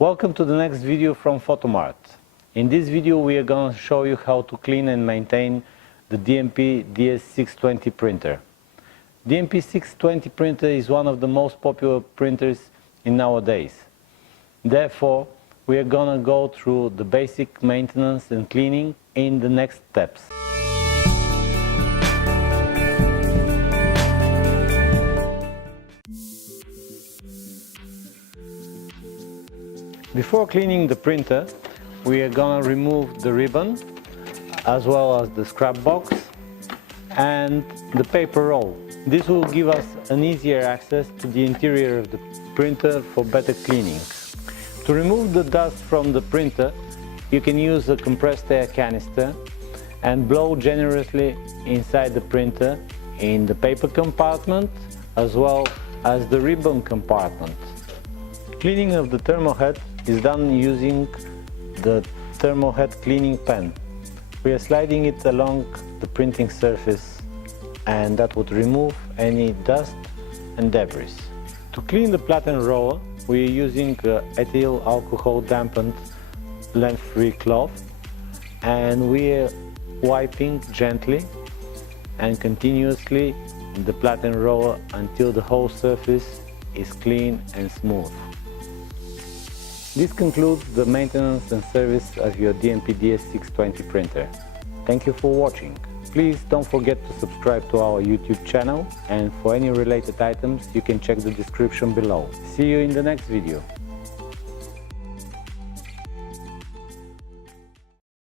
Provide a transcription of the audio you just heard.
Welcome to the next video from Photomart. In this video we are going to show you how to clean and maintain the DNP DS620 printer. DNP 620 printer is one of the most popular printers in nowadays. Therefore, we are going to go through the basic maintenance and cleaning in the next steps. Before cleaning the printer, we are going to remove the ribbon, as well as the scrap box and the paper roll. This will give us an easier access to the interior of the printer for better cleaning. To remove the dust from the printer, you can use a compressed air canister and blow generously inside the printer in the paper compartment as well as the ribbon compartment. Cleaning of the thermohead is done using the thermohead cleaning pen. We are sliding it along the printing surface, and that would remove any dust and debris. To clean the platen roller, we are using ethyl alcohol dampened length-free cloth, and we are wiping gently and continuously the platen roller until the whole surface is clean and smooth. This concludes the maintenance and service of your DNP DS620 printer. Thank you for watching. Please don't forget to subscribe to our YouTube channel, and for any related items you can check the description below. See you in the next video.